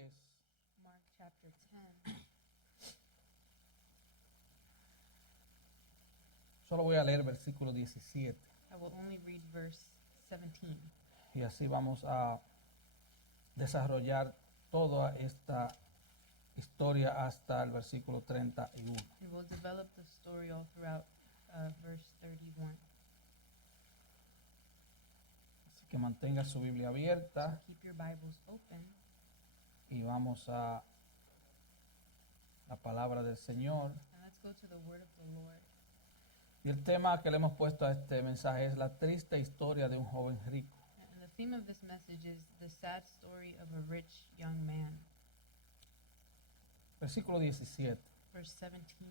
10. Mark chapter 10. Solo voy a leer versículo 17. I will only read verse 17. Y así vamos a desarrollar toda esta historia hasta el versículo 31. And we'll develop the story all throughout verse 31. Así que mantenga su Biblia So abierta keep your Bibles open. y vamos a la palabra del Señor. And let's go to the word of the Lord. Y el tema que le hemos puesto a este mensaje es la triste historia de un joven rico. And the theme of this message is the sad story of a rich young man. Versículo 17. Verse 17.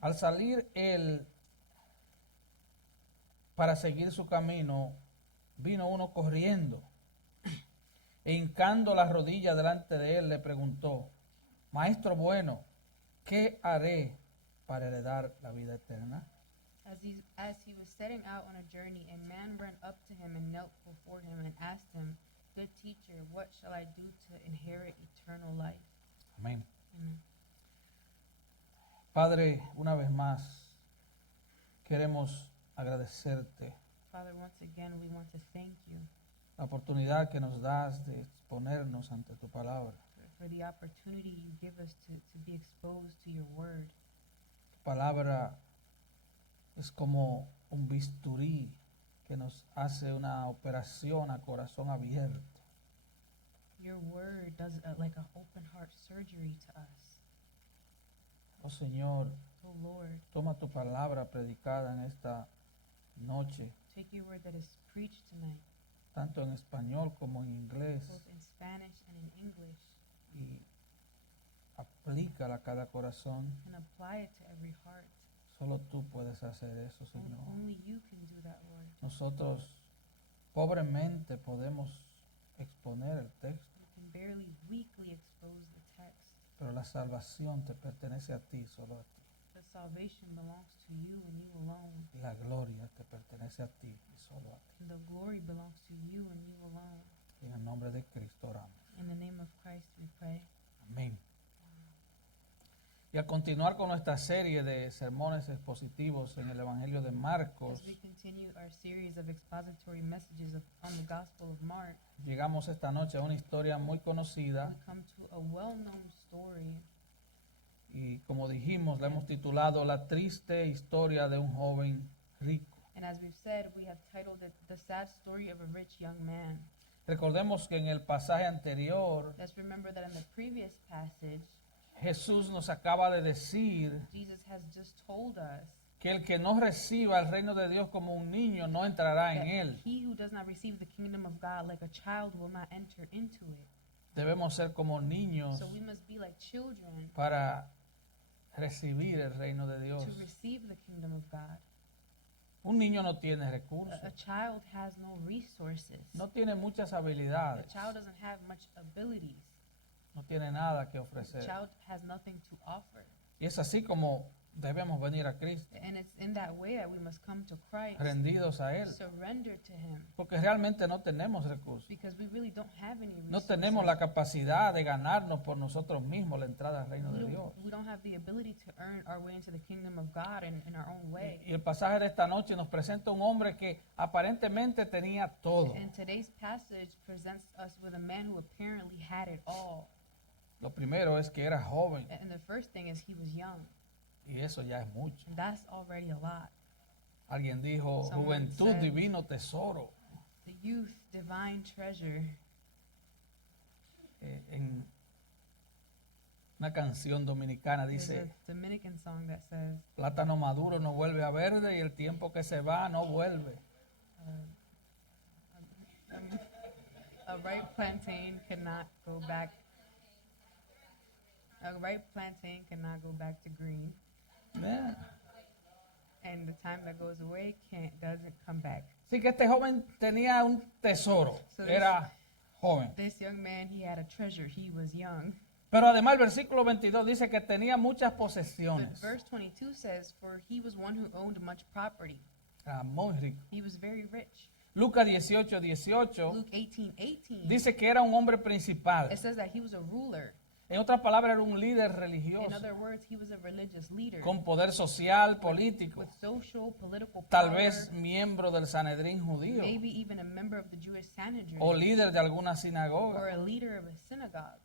Al salir él para seguir su camino, vino uno corriendo e hincando la rodilla delante de él le preguntó: Maestro bueno, ¿qué haré para heredar la vida eterna? As he was setting out on a journey, a man ran up to him and knelt before him and asked him, Good teacher, what shall I do to inherit eternal life? Amén. Amen. Padre, una vez más queremos agradecerte Father, once again, we want to thank you la oportunidad que nos das de exponernos ante tu palabra. for the opportunity you give us to be exposed to your word. Tu palabra es como un bisturí que nos hace una operación a corazón abierto. Your word does like an open heart surgery to us. Oh Señor, Oh Lord, toma tu palabra predicada en esta noche, take your word that is preached tonight, tanto en español como en inglés, both in Spanish and in English, y aplícala a cada corazón. and apply it to every heart. Solo tú puedes hacer eso, Señor. Only you can do that, Lord. Nosotros pobremente podemos exponer el texto, We can barely weakly expose the text. pero la salvación te pertenece a ti, solo a ti. But salvation belongs to you and you alone. Y la gloria te pertenece a ti y solo a ti. And the glory belongs to you and you alone. En el nombre de Cristo oramos. In the name of Christ we pray. Amén. Y a continuar con nuestra serie de sermones expositivos en el Evangelio de Marcos, As we continue our series of expository messages on the Gospel of Mark, llegamos esta noche a una historia muy conocida we come to a well-known story. y, como dijimos, la hemos titulado La triste historia de un joven rico. And as we've said, we have titled it The Sad Story of a Rich Young Man. Recordemos que en el pasaje anterior Let's remember that in the previous passage, Jesús nos acaba de decir Jesus has just told us que el que no reciba el reino de Dios como un niño no entrará en that él. he who does not receive the kingdom of God like a child will not enter into it. Debemos ser como niños So we must be like children para recibir el reino de Dios. to receive the kingdom of God. Un niño no tiene A recursos, child has no resources. no tiene muchas A habilidades, child doesn't have much abilities. no tiene nada que A ofrecer. child has nothing to offer. Y es así como debemos venir a Cristo, And it's in that way that we must come to Christ, rendidos a Él, surrender to Him, porque realmente no tenemos recursos. because we really don't have any No resources. tenemos la capacidad de ganarnos por nosotros mismos la entrada al reino de Dios. We don't have the ability to earn our way into the kingdom of God in our own way. Y el pasaje de esta noche nos presenta un hombre que aparentemente tenía todo. And today's passage presents us with a man who apparently had it all. Lo primero es que era joven, And the first thing is he was young. y eso ya es mucho. And that's already a lot. Alguien dijo, Someone juventud, said- divino tesoro. The youth, divine treasure. En una canción dominicana There's dice, a Dominican song that says, plátano maduro no vuelve a verde y el tiempo que se va no vuelve. a ripe plantain cannot go back. A ripe plantain cannot go back to green. Yeah. And the time that goes away doesn't come back. Así que este joven tenía un tesoro, So era joven. This young man, he had a treasure. He was young. Pero además el versículo 22 dice que tenía muchas But posesiones. verse 22 says, For he was one who owned much property. Era muy rico. He was very rich. Lucas 18:18 Luke 18:18, dice que era un hombre principal. it says that he was a ruler. En otras palabras, era un líder In religioso other words, he was a religious leader con poder social, político, with social, political tal power, vez miembro del Sanedrín judío maybe even a member of the Jewish Sanhedrin o líder de alguna or sinagoga. a leader of a synagogue.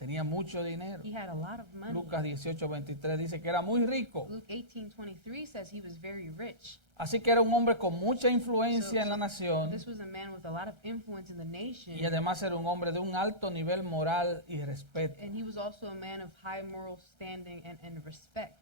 Tenía mucho dinero. He had a lot of money. Lucas 18:23 dice que era muy rico. Luke 18:23 says he was very rich. Así que era un hombre con mucha influencia en la nación This was a man with a lot of influence in the nation, y además era un hombre de un alto nivel moral y respeto. and he was also a man of high moral standing and respect.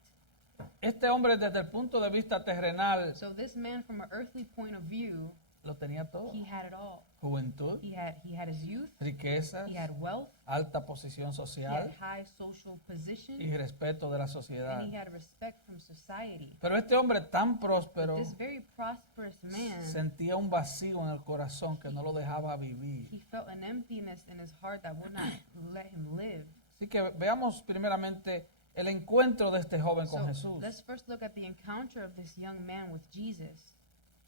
Este hombre desde el punto de vista terrenal So this man, from an earthly point of view, lo tenía todo. he had it all. Juventud, He had his youth, riquezas, he had wealth, alta posición he had social high social position, y respeto de la sociedad. and he had respect from society. Pero este hombre tan próspero This very prosperous man, sentía un vacío en el corazón que no lo dejaba vivir. he felt an emptiness in his heart that would not let him live. Así que veamos primeramente el encuentro de este joven con So Jesús. let's first look at the encounter of this young man with Jesus.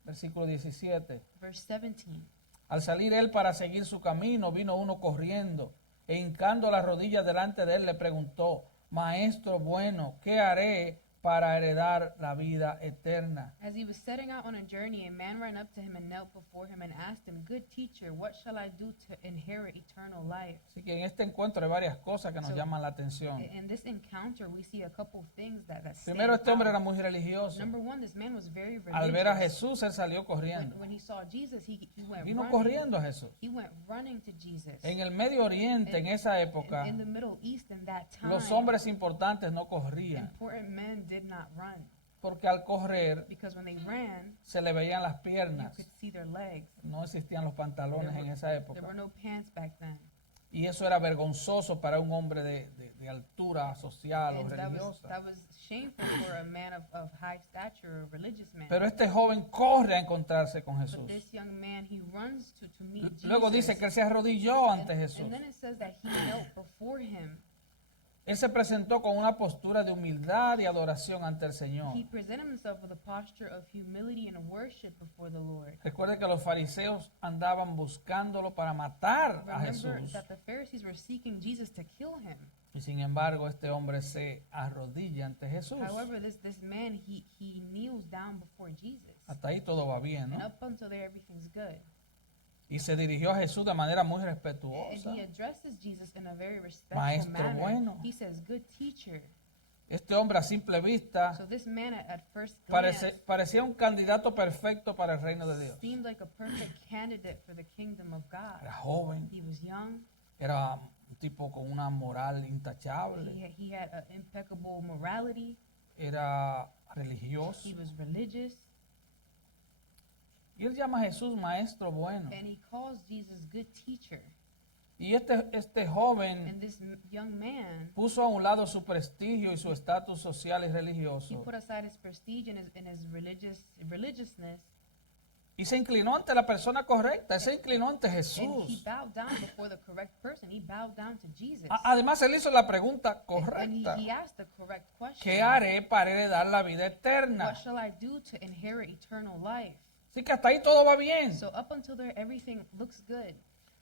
Versículo 17. Verse 17. Al salir él para seguir su camino, vino uno corriendo e hincando las rodillas delante de él le preguntó, Maestro bueno, ¿qué haré para heredar la vida eterna? As he was setting out on a journey, a man ran up to him and knelt before him and asked him, Good teacher, what shall I do to inherit eternal life? Así que en este encuentro hay varias cosas que nos So, llaman la atención. In this encounter, we see a couple of things that stand Primero, este hombre out. era muy religioso. Number one, this man was very religious. Al ver a Jesús, él salió corriendo. When he saw Jesus, he went Vino running. corriendo a Jesús. He went running to Jesus. En el Medio Oriente, en esa época, In the Middle East, in that time, los hombres importantes no corrían, important men did not run, porque al correr because when they ran, se le veían las you piernas. could see their legs. No existían los pantalones en esa There época. were no pants back then. Y eso era vergonzoso para un hombre de altura social o And religiosa. that was shameful for a man of high stature, a religious man. Pero este joven corre a encontrarse con But Jesús. this young man, he runs to meet Jesus. Luego dice que él se arrodilló ante and, Jesús. and then it says that he knelt before him. Él se presentó con una postura de humildad y adoración ante el Señor. He presented himself with a posture of humility and worship before the Lord. Recuerde que los fariseos andaban buscándolo para matar a Remember Jesús. that the Pharisees were seeking Jesus to kill him. Y sin embargo, este hombre se arrodilla ante Jesús. However, this man, he kneels down before Jesus. Hasta ahí todo va bien, And ¿no? up until there, everything's good. Y se dirigió a Jesús de manera muy And respetuosa. he addresses Jesus in a very respectful Maestro manner. bueno. He says, Good teacher. Este hombre a simple vista So this man at first glance parecía un candidato perfecto para el reino de Dios. seemed like a perfect candidate for the kingdom of God. Era joven, He was young. era un tipo con una moral intachable, He had an impeccable morality. era religioso. He was religious. Y él llama a Jesús maestro bueno. And he calls Jesus good teacher. Y este joven And this young man, puso a un lado su prestigio y su estatus social y he religioso put aside his prestige and his religiousness. y se inclinó ante la persona correcta. Él se inclinó ante And he Jesús. bowed down before the correct person. He bowed down to Jesus. Además, él hizo la pregunta And correcta. he asked the correct question. ¿Qué haré para heredar la vida eterna? What shall I do to inherit eternal life? Así que hasta ahí todo va bien. So up until there, everything looks good.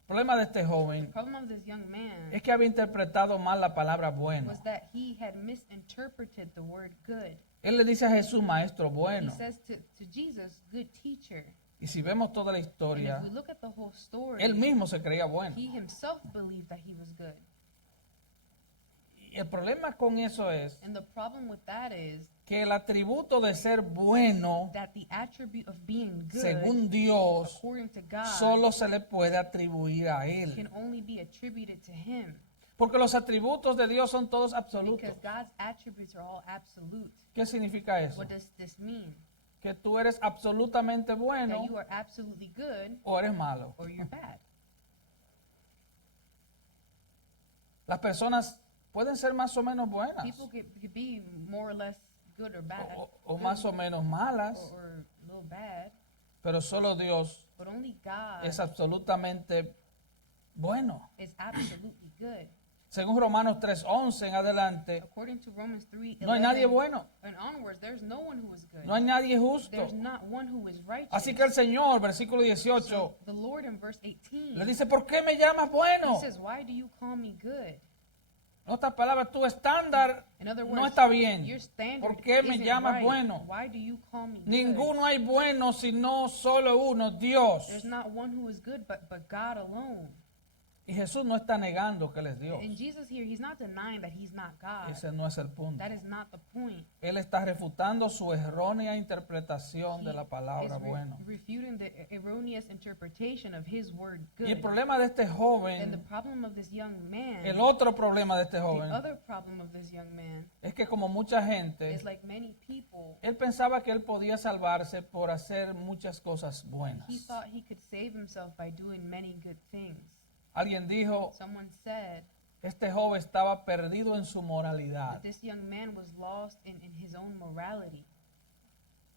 El problema de este The joven problem of this young man es que había interpretado mal la palabra bueno. was that he had misinterpreted the word good. Él le dice a Jesús, maestro He bueno. says to Jesus, good teacher. Y si vemos toda la And historia, if we look at the whole story, él mismo se creía bueno. he himself believed that he was good. Y el problema con eso es And the problem with that is que el atributo de ser bueno, that the attribute of being good, según Dios, according to God, solo se le puede atribuir a Él. can only be attributed to him. Porque los atributos de Dios son todos absolutos. Because God's attributes are all absolute. ¿Qué significa eso? What does this mean? Que tú eres absolutamente bueno That you are absolutely good o eres malo. or you're bad. Las personas pueden ser más o menos buenas People could be more or less good or bad. o más o menos malas, or a little bad, pero solo Dios but only God es absolutamente bueno. is absolutely good. Según Romanos 3:11 en adelante, According to Romans 3:11 no hay nadie bueno, and onwards, there's no one who is good. no hay nadie justo. There's not one who is righteous. Así que el Señor, versículo 18, So the Lord in verse 18, le dice, ¿por qué me llamas he bueno? says, why do you call me good? En otras palabras, tu estándar In other no words, está bien. your standard ¿Por qué me isn't llamas right. bueno? Why do you call me good? Ninguno hay bueno sino solo uno, Dios. There's not one who is good but God alone. Y Jesús no está negando que Él es Dios. And Jesus here, he's not denying that he's not God. Ese no es el punto. That is not the point. Él está refutando su errónea interpretación de la palabra Is bueno. refuting the erroneous interpretation of his word good. Y el problema de este And the joven, problem of this young man, el otro problema de este the joven, other problem of this young man es que como mucha gente, is like many people, él pensaba que él podía salvarse por hacer muchas cosas buenas. he thought he could save himself by doing many good things. Alguien dijo, Someone said este joven estaba perdido en su moralidad. that this young man was lost in his own morality.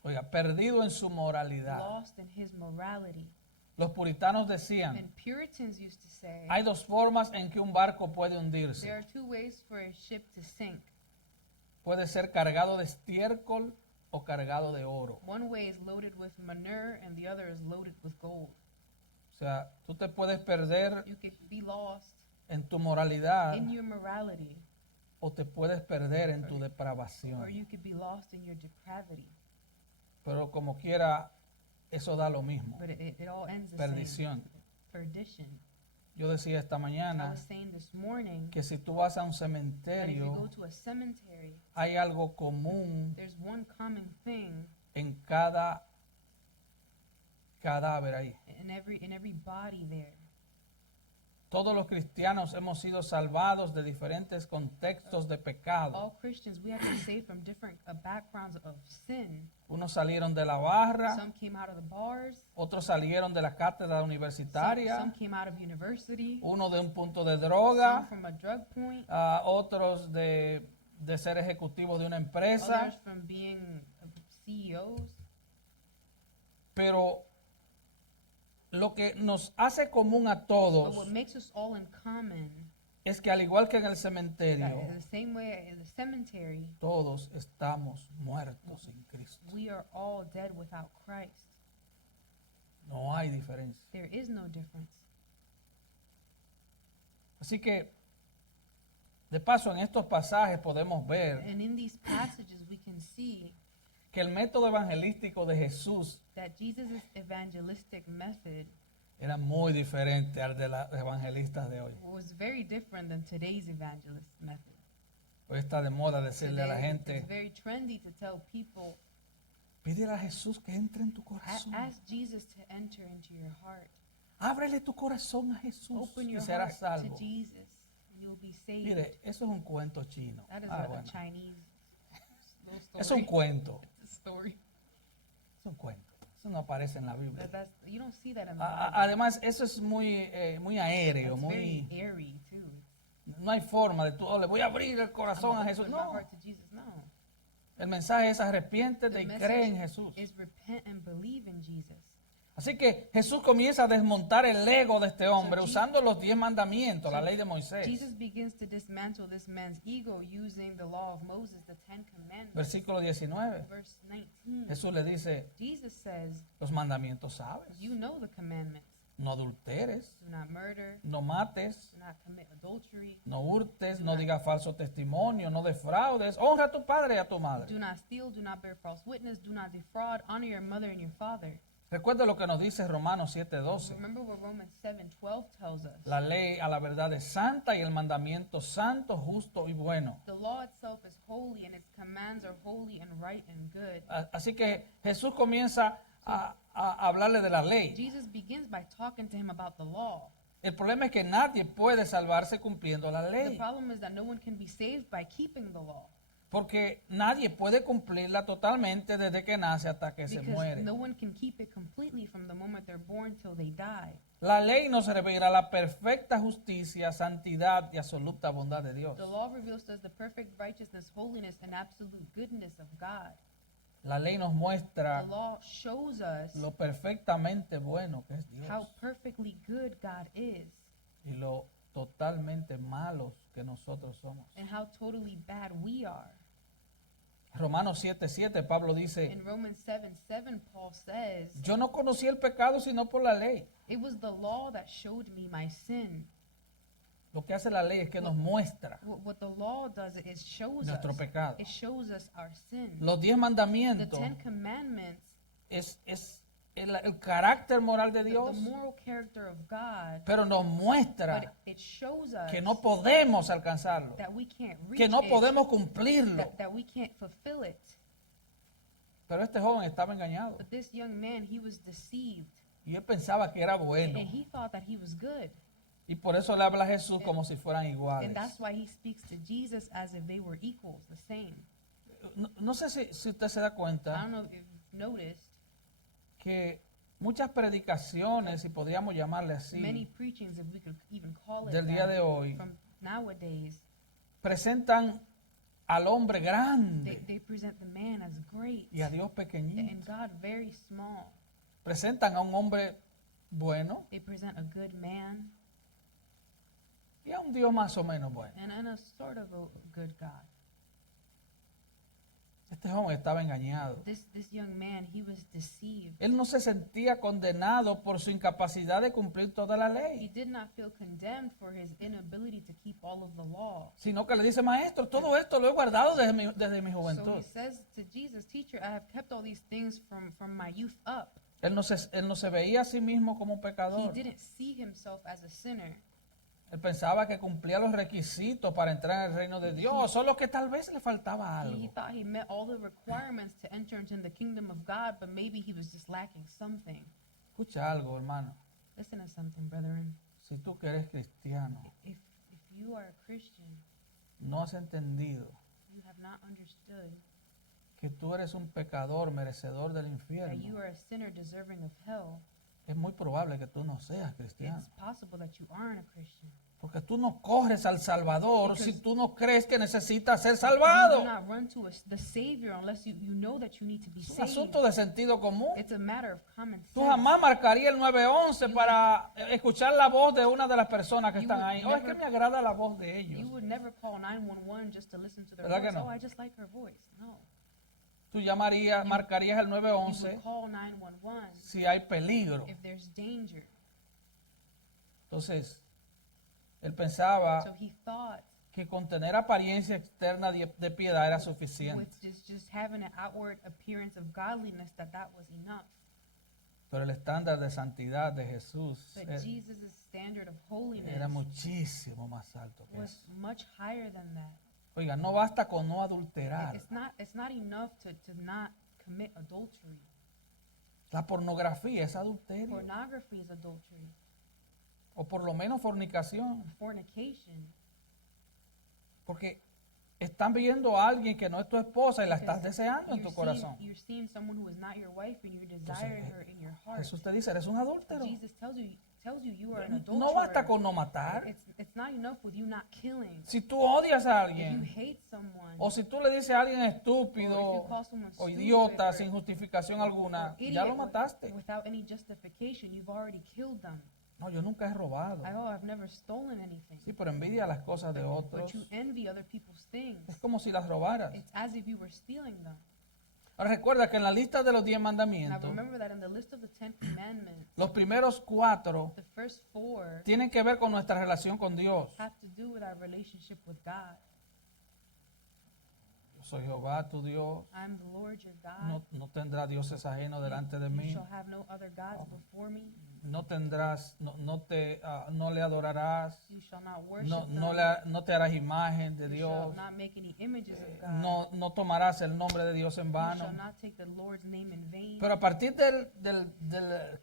Oiga, perdido en su moralidad. Lost in his morality. Los puritanos decían, And Puritans used to say, hay dos formas en que un barco puede hundirse. there are two ways for a ship to sink. Puede ser cargado de estiércol o cargado de oro. One way is loaded with manure and the other is loaded with gold. O sea, tú te puedes perder You could be lost en tu moralidad in your morality, o te puedes perder en tu or depravación. you could be lost in your depravity. Pero como quiera, eso da lo mismo. But it all ends the Perdición. same. Perdition. Yo decía esta I mañana was saying this morning, que si tú vas a un that if you go cementerio, to a cemetery, hay algo común there's one common thing en cada cadáver ahí. in every body there. Todos los cristianos hemos sido salvados de diferentes contextos de pecado. All Christians, we have to save from different backgrounds of sin. Unos salieron de la barra, Some came out of the bars. otros salieron de la cátedra Some universitaria, came out of university. uno de un punto de Some droga, from a drug point. otros de ser ejecutivos de una Others empresa, from being CEOs. pero lo que nos hace común a But what todos makes us all in common, es que al igual que en el that cementerio, in the same way in the cemetery, todos estamos muertos en Cristo. we are all dead without Christ. No hay diferencia. There is no difference. Así que, de paso, en estos pasajes podemos ver And in these passages, we can see que el método evangelístico de Jesús that Jesus' evangelistic method era muy diferente al de los evangelistas de hoy. was very different than today's evangelist method. Hoy está de moda decirle a la Today, gente, it's very trendy to tell people, pídele a Jesús que entre en tu corazón. ask Jesus to enter into your heart. Ábrele tu corazón a Jesús Open y your serás heart to salvo. Jesus, and you'll be saved. Mire, eso es un cuento chino. That is Ah, a bueno. Chinese little story. Es un cuento. It's a story. Es un cuento. Eso no aparece en la Biblia. You don't see that in the A- Bible. Además, eso es muy aéreo, It's very muy... airy too. No hay forma de tú, "Oh, le voy a abrir el corazón a I'm Jesús. open my No, heart to Jesus. No. el mensaje es arrepiéntete The y cree en message Jesús. is repent and believe in Jesus. Así que Jesús comienza a desmontar el ego de este hombre So usando los 10 mandamientos, la So ley de Moisés. Jesus begins to dismantle this man's ego using the law of Moses, the Ten Commandments. Versículo 19. Verse 19. Jesús le dice, Jesus says, los mandamientos sabes. you know the commandments. No adulteres, Do not murder, no mates, do not commit adultery, no hurtes, no digas falso testimonio, no defraudes, honra a tu padre y a tu madre. do not steal, do not bear false witness, do not defraud, honor your mother and your father. Recuerda lo que nos dice Romanos 7:12. Remember what Romans 7:12 tells us. La ley a la verdad es santa y el mandamiento santo, justo y bueno. The law itself is holy and its commands are holy and right and good. Así que Jesús comienza a hablarle de la ley. Jesus begins by talking to him about the law. El problema es que nadie puede salvarse cumpliendo la The ley, problem is that no one can be saved by keeping the law. porque nadie puede cumplirla totalmente desde que nace hasta que se Because muere. no one can keep it completely from the moment they're born till they die. La ley nos revela la perfecta justicia, santidad y absoluta bondad de Dios. The law reveals to us the perfect righteousness, holiness, and absolute goodness of God. La ley nos The muestra law shows us lo perfectamente bueno que es how Dios perfectly good God is y lo totalmente malos que nosotros somos. and how totally bad we are. Romanos 7:7, Pablo dice, In Romans 7:7, Paul says, yo no conocí el pecado sino por la ley. it was the law that showed me my sin. Lo que hace la ley es que nos muestra What the law does is shows nuestro us. pecado. It shows us our sin. Los 10 The mandamientos 10 Commandments, es el carácter moral de the Dios, moral character of God, pero nos but muestra it shows us que no podemos alcanzarlo, that we can't reach que no it, podemos cumplirlo. that we can't fulfill it. Pero este joven estaba engañado But this young man, he was deceived, y él pensaba que era bueno. and he thought that he was good. Y por eso le habla a Jesús como si fueran iguales. And that's why he speaks to Jesus as if they were equals, the same. No sé si usted se da I cuenta don't know if you've noticed, que muchas predicaciones, si podríamos llamarle many así, preachings, if we could even call it del día de that, hoy, from nowadays, presentan al hombre they grande present the man as great y a Dios and pequeñito. God very small. Presentan a un hombre bueno They present a good man y a un Dios más o menos bueno. and a sort of a good God. Este joven estaba engañado. This young man, he was deceived. Él no se sentía condenado por su incapacidad de cumplir toda la He ley, did not feel condemned for his inability to keep all of the law. sino que le dice, maestro, todo esto lo he guardado desde mi So juventud. he says to Jesus, teacher, I have kept all these things from my youth up. Él no se veía a sí mismo como un He pecador. didn't see himself as a sinner. Él pensaba que cumplía los requisitos para entrar en el reino de Dios, solo que tal vez le faltaba He algo. thought he met all the requirements to enter into the kingdom of God, but maybe he was just lacking something. Escucha algo, hermano. Listen to something, brethren. Si tú que eres cristiano, If you are a Christian, no has entendido you have not understood que tú eres un pecador merecedor del that you infierno, are a sinner deserving of hell, es muy probable que tú no seas cristiano. it's possible that you aren't a Christian. Porque tú no corres al Salvador si tú no crees que necesitas ser You do salvado. not run to the Savior unless you know that you need to be Es un saved. asunto de sentido común. It's a matter of common Tú sense. jamás marcarías el 911 para escuchar la voz de una de las personas que You están would ahí. Oh, es que never- me agrada la voz de You ellos. would never call 911 just to listen to their ¿Verdad que voice. no? Oh, I just like her voice. No. Tú marcarías el You 911 would call 911 si hay peligro. if there's danger. Entonces, él pensaba So he thought que con tener apariencia externa de piedad era suficiente. with just having an outward appearance of godliness that was enough. Pero el estándar de santidad de Jesús But Jesus' standard of holiness era muchísimo más alto que was eso. much higher than that. Oiga, no basta con no adulterar. It's not enough to not commit adultery. La pornografía es adulterio. Pornography is adultery. O por lo menos fornicación. Fornication. Porque están viendo a alguien que no es tu esposa y la estás deseando en tu corazón. You're seeing someone who is not your wife and you're desiring her in your heart. Jesús te dice, eres un adúltero. Jesus tells you you are an adulterer. No basta con no matar. It's not enough with you not killing. Si tú odias a If you alguien, hate someone, o si tú le dices a alguien or if estúpido you call someone o stupid idiota or- sin justificación alguna, or ya lo idiot mataste. without any justification, you've already killed them. No, yo nunca he robado. I've never stolen anything. Sí, pero envidia las cosas de otros. But you envy other people's things. Es como si las robaras. It's as if you were stealing them. Ahora recuerda que en la lista de los 10 Now mandamientos, remember that in the list of the 10 Commandments, los primeros 4 the first 4 tienen que ver con nuestra relación con Dios. have to do with our relationship with God. Yo soy Jehová, tu Dios. I'm the Lord your God. No tendrás dioses ajenos delante de You mí. shall have no other gods before me. No tendrás, no le adorarás. You shall not worship them. No te harás imagen de You Dios. shall not make any images of God. No tomarás el nombre de Dios en You vano. shall not take the Lord's name in vain. Pero a partir del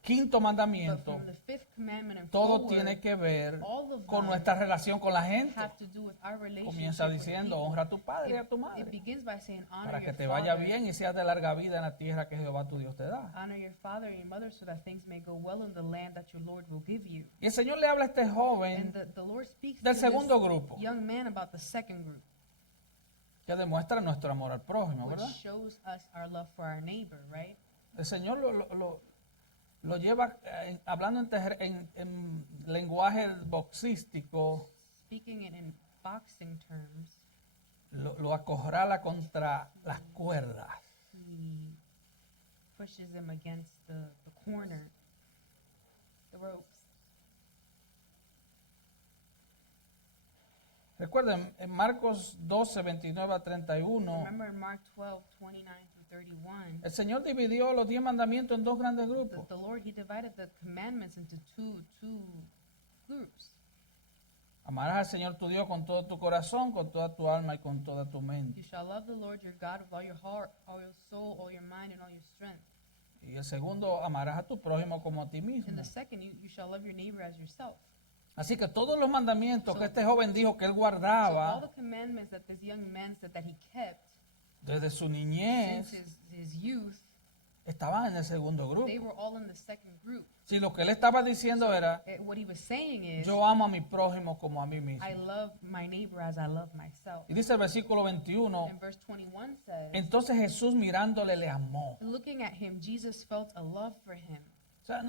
quinto But mandamiento, from the 5th commandment and todo forward, tiene que ver all of con them nuestra relación con la gente. have to do with our relationship Comienza with diciendo, people. honra a tu padre y a tu It madre, begins by saying honor para que your te vaya father, bien y seas de larga vida en la tierra que Jehová tu Dios te da. honor your father and your mother so that things may go well in the land that your Lord will give you. Y el Señor le habla a este And joven the Lord speaks del to segundo this grupo, young man about the second group, que demuestra nuestro amor al prójimo, which ¿verdad? shows us our love for our neighbor, right? El Señor lo lleva, hablando en lenguaje boxístico, Speaking it in boxing terms, lo acorrala contra las cuerdas. he pushes him against the corner, the ropes. Recuerden, en Marcos 12, 29 a 31, Remember in Mark 12, 29 through 31, el Señor dividió los 10 mandamientos en dos grandes grupos. the Lord, he divided the commandments into two groups. Amarás al Señor tu Dios con todo tu corazón, con toda tu alma y con toda tu mente. You shall love the Lord your God with all your heart, all your soul, all your mind, and all your strength. Y el segundo, amarás a tu prójimo como a ti mismo. And the second, you shall love your neighbor as yourself. Así que todos los mandamientos que este joven dijo que él So all guardaba the commandments that this young man said that he kept desde su since niñez his youth, estaban en el segundo grupo. they were all in the second group. Si lo que él estaba diciendo era, What he was saying is, yo amo a mi prójimo como a mí mismo. I love my neighbor as I love myself. Y dice el versículo 21, And verse 21 says, entonces Jesús mirándole le amó. looking at him, Jesus felt a love for him. O sea,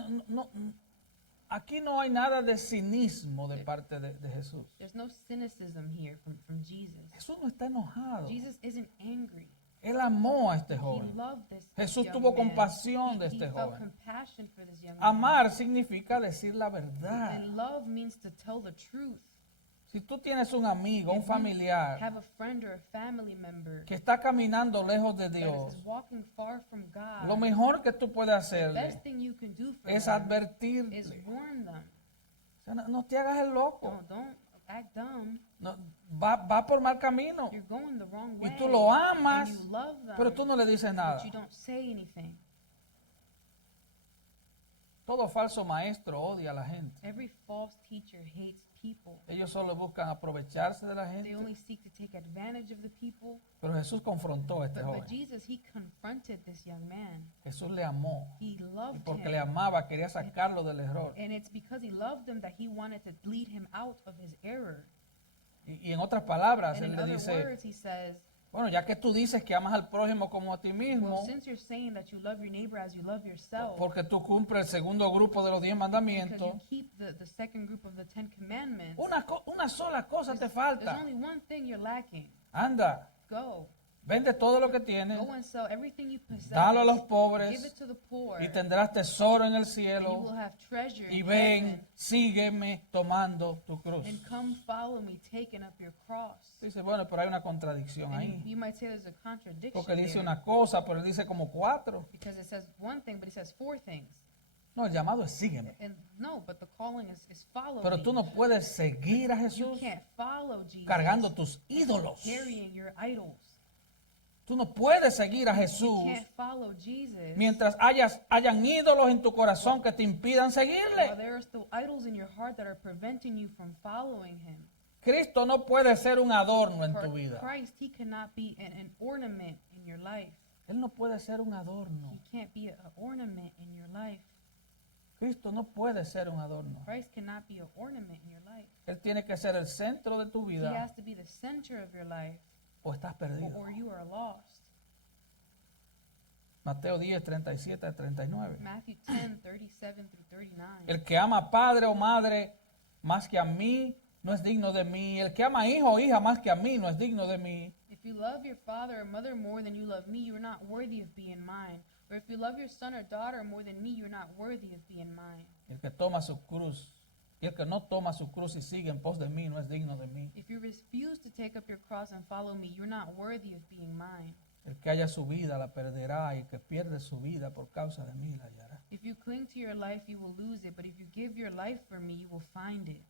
aquí no hay nada de cinismo de parte de Jesús. There's no cynicism here from Jesus. Jesús no está enojado. Jesus isn't angry. Él amó a este He joven. loved this Jesús young tuvo man. compasión de He este felt joven. compassion for this young man. Amar significa decir la verdad. And love means to tell the truth. Si tú tienes un amigo, un If you familiar have a friend or a family member que está caminando lejos de that Dios, is walking far from God, lo mejor que tú puedes the hacerle best thing you can do for es them advertirle. is warn them. O sea, no te hagas el loco. Don't act dumb. No, va por mal camino. You're going the wrong Y way. tú lo amas, and you love them, pero tú no le dices nada. but you don't say anything. Todo falso maestro odia a la gente. Every false teacher hates people. Ellos solo buscan aprovecharse de la They gente. only seek to take advantage of the people. Pero Jesús confrontó a este But joven. Jesus, he confronted this young man. Jesús le amó. He Y loved porque him. le amaba, quería sacarlo del error. And it's because he loved him that he wanted to lead him out of his error. Y en otras palabras, And él in le other dice, words, he says, bueno, ya que tú dices que amas al prójimo como a ti mismo, well, since you're saying that you love your neighbor as you love yourself, porque tú cumples el segundo grupo de los 10 because mandamientos, you keep the second group of the 10 Commandments, una sola cosa te there's falta. only one thing you're lacking. Anda, Go. vende todo lo que tienes, Go and sell everything you possess. dalo a los Give pobres it to the poor. y tendrás tesoro en el And you cielo. will have treasure Y in ven, heaven. sígueme tomando tu cruz. And come follow me, taking up your cross. Dice, bueno, pero hay una contradicción And ahí. you might say there's a contradiction Porque él dice there, una cosa, pero él dice como 4. because it says one thing, but it says 4 things. No, el llamado es sígueme. And no, but the calling is follow Pero me. tú no puedes seguir a You Jesús can't follow Jesus cargando tus ídolos. carrying your idols. Tú no puedes seguir a You Jesús can't follow Jesus mientras hayan ídolos en tu corazón que te impidan while seguirle. there are still idols in your heart that are preventing you from following him. Cristo no puede ser un adorno en For tu vida. Christ, he cannot be an ornament in your life. Él no puede ser un adorno. He can't be an ornament in your life. Cristo no puede ser un adorno. Christ cannot be an ornament in your life. Él tiene que ser el centro de tu He vida has to be the center of your life, o estás perdido. or you are lost. Mateo 10, 37 a 39. Matthew 10, 37 through 39. El que ama a padre o madre más que a mí no es digno de mí. El que ama a hijo o hija más que a mí no es digno de mí. If you love your father or mother more than you love me, you are not worthy of being mine. Or if you love your son or daughter more than me, you're not worthy of being mine. Y el que toma su cruz y el que no toma su cruz y sigue en pos de mí no es digno de mí. If you refuse to take up your cross and follow me, you're not worthy of being mine. El que haya su vida la perderá y el que pierde su vida por causa de mí la hallará. If you cling to your life, you will lose it. But if you give your life for me, you will find it.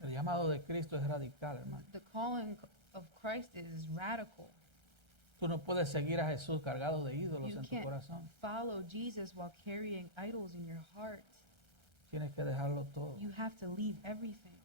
El llamado de Cristo es radical, hermano. The calling of Christ is radical. Tú no puedes seguir a Jesús cargado de ídolos You en tu can't corazón. follow Jesus while carrying idols in your heart. Tienes que dejarlo todo. You have to leave everything.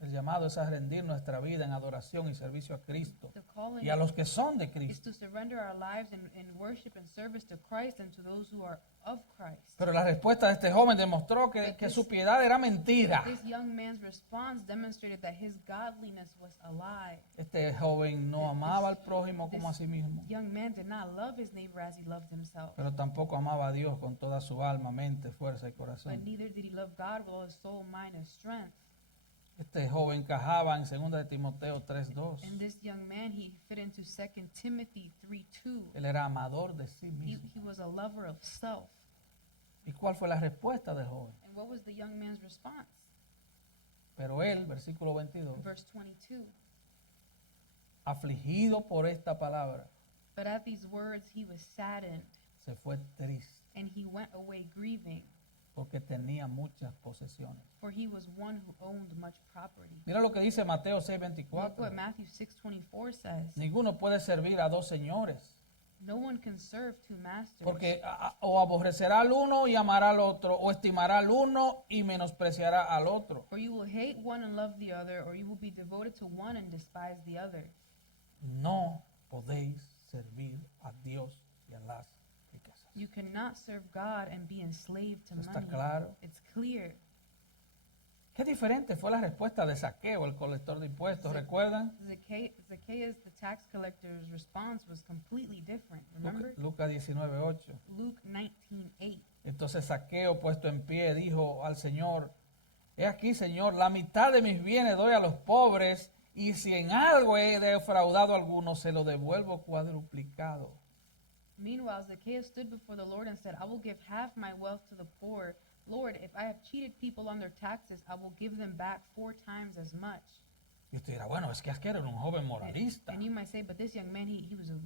El llamado es a rendir nuestra vida en adoración y servicio a Cristo The calling y a los que son de is Cristo. to surrender our lives in worship and service to Christ and to those who are of Christ. Pero la respuesta de este joven demostró que su piedad era mentira. This young man's response demonstrated that his godliness was a lie. Este joven no amaba al prójimo como a sí mismo, Young man did not love his neighbor as he loved himself, pero tampoco amaba a Dios con toda su alma, mente, fuerza y but corazón. neither did he love God with all his soul, mind, and strength. Este joven encajaba en 2 de Timoteo 3:2. And this young man, he fit into 2 Timothy 3:2. Él era amador de sí He mismo. was a lover of self. ¿Y cuál fue la respuesta del joven? And what was the young man's response? Pero él, versículo 22, Verse 22. afligido por esta palabra, But at these words he was saddened, se fue triste and he went away grieving, porque tenía muchas posesiones. for he was one who owned much property. Mira lo que dice Mateo Look what 6:24. Matthew 6:24 says. Ninguno puede servir a dos señores, No one can serve two masters, porque o aborrecerá al uno y amará al otro, o estimará al uno y menospreciará al otro. for you will hate one and love the other, or you will be devoted to one and despise the other. No podéis servir a Dios y a las riquezas. You cannot serve God and be enslaved to ¿Eso está money. claro? It's clear. Qué diferente fue la respuesta de Zaqueo, el colector de impuestos, ¿recuerdan? Zacchaeus, the tax collector's response was completely different. Remember? Lucas 19:8. Luke 19:8. Entonces Zaqueo, puesto en pie, dijo al Señor: He aquí, Señor, la mitad de mis bienes doy a los pobres, y si en algo he defraudado a alguno, se lo devuelvo cuadruplicado. Meanwhile, Zacchaeus stood before the Lord and said, I will give half my wealth to the poor. Lord, if I have cheated people on their taxes, I will give them back 4 times as much. Y usted dirá, bueno, es que era un joven moralista, And you might say, but this young man, he was a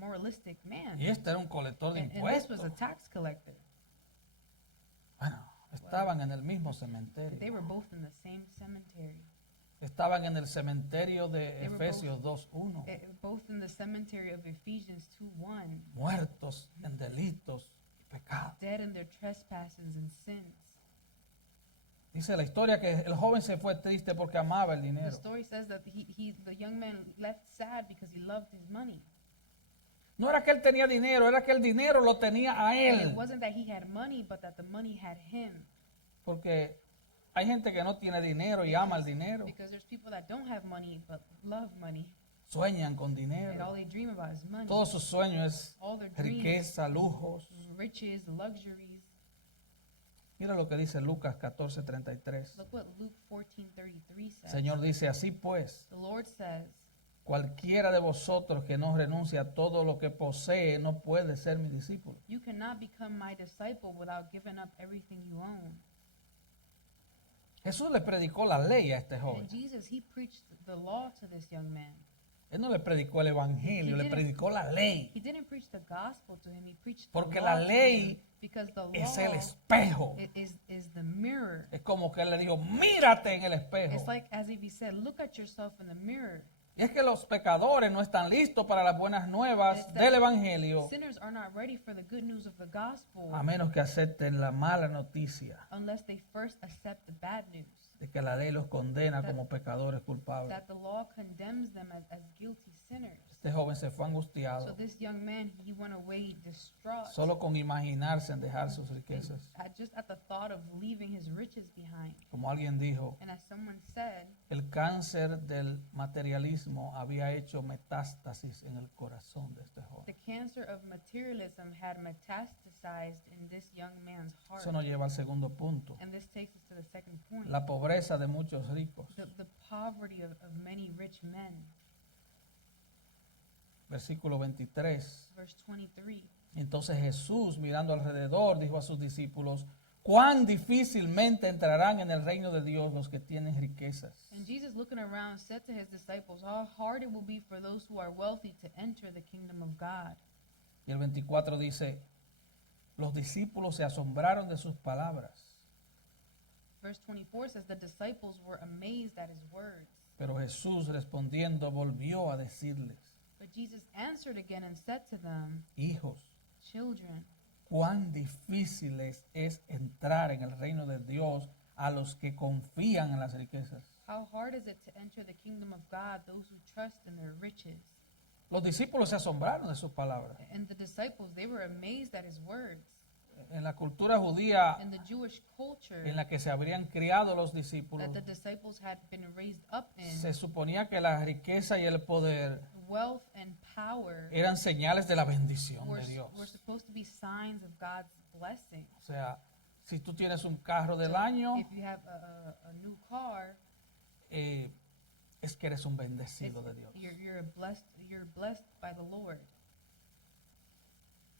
moralistic man. y este era un colector de And this was impuestos. a tax collector. Bueno, estaban en el mismo cementerio. They were both in the same cemetery. Estaban en el cementerio de They were Efesios 2:1, Both in the cemetery of Ephesians 2:1, muertos en delitos y pecados. dead in their trespasses and sins. Dice la historia que el joven se fue triste porque amaba el The dinero. story says that the young man left sad because he loved his money. No era que él tenía dinero, era que el dinero lo tenía a And él. it wasn't that he had money, but that the money had him. Porque hay gente que no tiene dinero y ama el dinero. Because there's people that don't have money but love money, Sueñan con and all dinero. they dream about is money. Todos sus sueños es All their dreams, riqueza, lujos. riches, luxuries. Mira lo que dice Lucas 14:33. Look what Luke 14:33 El says. Señor dice, así pues, The Lord says, cualquiera de vosotros que no renuncie a todo lo que posee no puede ser mi discípulo. you cannot become my disciple without giving up everything you own. Jesús le predicó la ley a este joven. And Jesus, he preached the law to this young man. Él no le predicó el evangelio, le predicó la ley. He didn't preach the gospel to him, he preached the Porque law la to ley him, because the Es el law espejo. is the mirror. Es como que él le dijo, mírate en el espejo. It's like as if he said, look at yourself in the mirror. Y es que los pecadores no están listos para las buenas nuevas It's that del evangelio, Sinners are not ready for the good news of the gospel a menos que acepten la mala noticia unless they first accept the bad news. de que la ley los condena como pecadores culpables. That the law condemns them as guilty sinners. Este joven se fue So angustiado this young man, he went away distraught, solo con imaginarse en dejar sus riquezas. just at the thought of leaving his riches behind. Como alguien dijo, And as someone said, el cáncer del materialismo había hecho metástasis en el corazón de este the joven. cancer of materialism had metastasized in this young man's heart. Eso nos lleva al segundo punto, And this takes us to the second point. la pobreza de muchos ricos. The poverty of many rich men. Versículo 23. Verse 23. Entonces Jesús, mirando alrededor, dijo a sus discípulos, cuán difícilmente entrarán en el reino de Dios los que tienen riquezas. And Jesus, looking around, said to his disciples, how hard it will be for those who are wealthy to enter the kingdom of God. Y el 24 dice, los discípulos se asombraron de sus palabras, Verse 24 says, the disciples were amazed at his words. pero Jesús respondiendo volvió a decirles, But Jesus answered again and said to them, hijos, children, cuán difícil es entrar en el reino de Dios a los que confían en las riquezas. How hard is it to enter the kingdom of God, those who trust in their riches? Los discípulos se asombraron de sus palabras. And the disciples, they were amazed at his words. En la cultura judía In the Jewish culture en la que se habrían criado los discípulos, that the disciples had been raised up se in, suponía que la riqueza y el poder wealth and power eran señales de la bendición were, de Dios. were supposed to be signs of God's blessing. O sea, si tú tienes un carro del año, If you have a new car, es que eres un it's, bendecido de Dios. you're blessed by the Lord.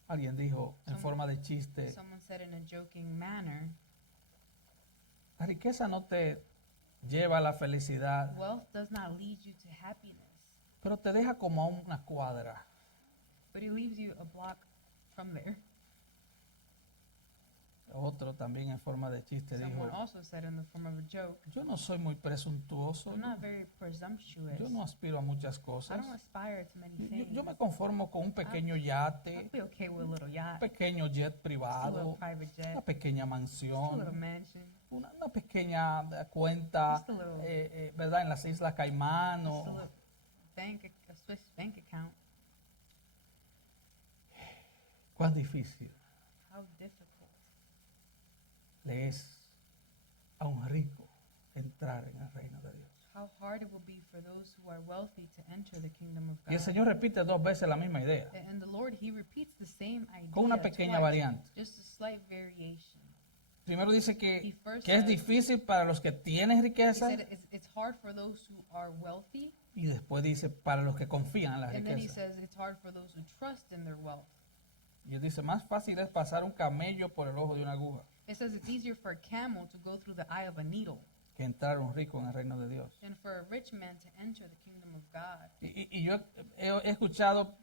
Alguien dijo en Some- forma de chiste, Someone said in a joking manner, la riqueza no te lleva a la felicidad, wealth does not lead you to happiness, pero te deja como a una cuadra. but it leaves you a block from there. Otro también en forma de chiste dijo, Someone also said in the form of a joke, yo no soy muy presuntuoso, I'm not very presumptuous. yo no aspiro a muchas I cosas. don't aspire to many Yo, things. yo me conformo con un pequeño I'd yate, be okay with a little un yacht, pequeño jet just a little privado, private jet, una pequeña just a little mansión, mansion, una pequeña cuenta, just a little, ¿verdad? En las Islas Caimán. just a little a Swiss bank account. Cuán difícil How difficult le es a un rico entrar en el reino de Dios. how hard it will be for those who are wealthy to enter the kingdom of Y el God. Señor repite 2 veces la misma idea, And the Lord, He repeats the same idea con una pequeña twice, variante. just a slight variation. Primero dice He que first es said- difícil para los que tienen He riqueza, said it's hard for those who are wealthy, y después dice para los que confían en la and then He riqueza. says it's hard for those who trust in their wealth. Y él dice, más fácil es pasar un camello por el ojo de una aguja It says it's easier for a camel to go through the eye of a needle que entrar un rico en el reino de Dios. than for a rich man to enter the kingdom of God. Y yo he escuchado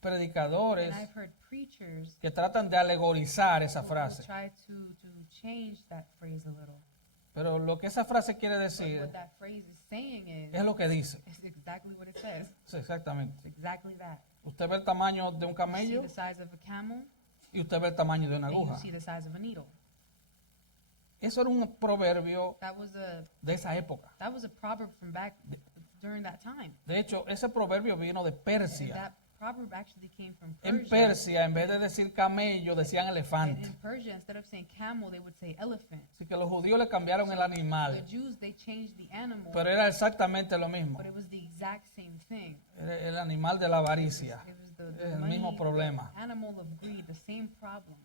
predicadores And I've heard preachers que tratan de alegorizar esa who frase. try to change that phrase a little. Pero lo que esa frase quiere But decir what that phrase is saying es lo que dice. is exactly what it says. Sí, exactamente. It's exactly that. Usted ve el tamaño de un You see camello the size of a camel, y usted ve el tamaño de una and you aguja. see the size of a needle. Eso era un proverbio That was de esa época. a proverb from back during that time. De hecho, ese proverbio vino de And Persia. that proverb actually came from En Persia. Persia, en vez de decir camello, decían And elefante. in Persia, instead of saying camel, they would say elephant. Así que los judíos le cambiaron el The animal, Jews, they changed the animal, pero era exactamente lo mismo. but it was the exact same thing. Era el animal de la avaricia. It was the El mismo money, problema. animal of greed, the same problem.